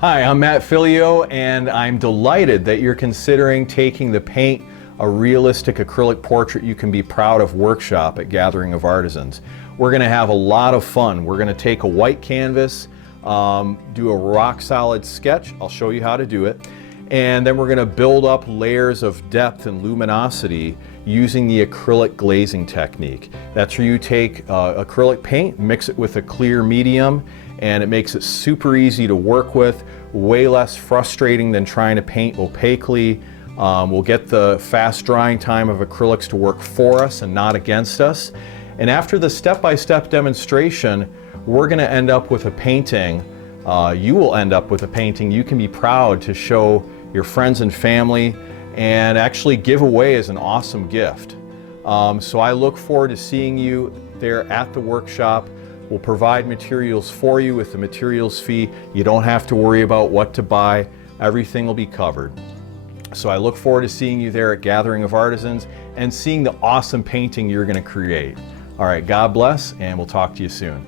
Hi, I'm mattphilleo, and I'm delighted that you're considering taking the Paint a Realistic Acrylic Portrait You Can Be Proud Of workshop at Gathering of Artisans. We're going to have a lot of fun. We're going to take a white canvas, do a rock solid sketch. I'll show you how to do it. And then we're going to build up layers of depth and luminosity using the acrylic glazing technique. That's where you take acrylic paint, mix it with a clear medium, and it makes it super easy to work with, way less frustrating than trying to paint opaquely. We'll get the fast drying time of acrylics to work for us and not against us. And after the step-by-step demonstration, we're going to end up with a painting. You will end up with a painting you can be proud to show your friends and family and actually give away as an awesome gift. So I look forward to seeing you there at the workshop. We'll provide materials for you with the materials fee. You don't have to worry about what to buy. Everything will be covered. So I look forward to seeing you there at Gathering of Artisans and seeing the awesome painting you're going to create. All right, God bless, and we'll talk to you soon.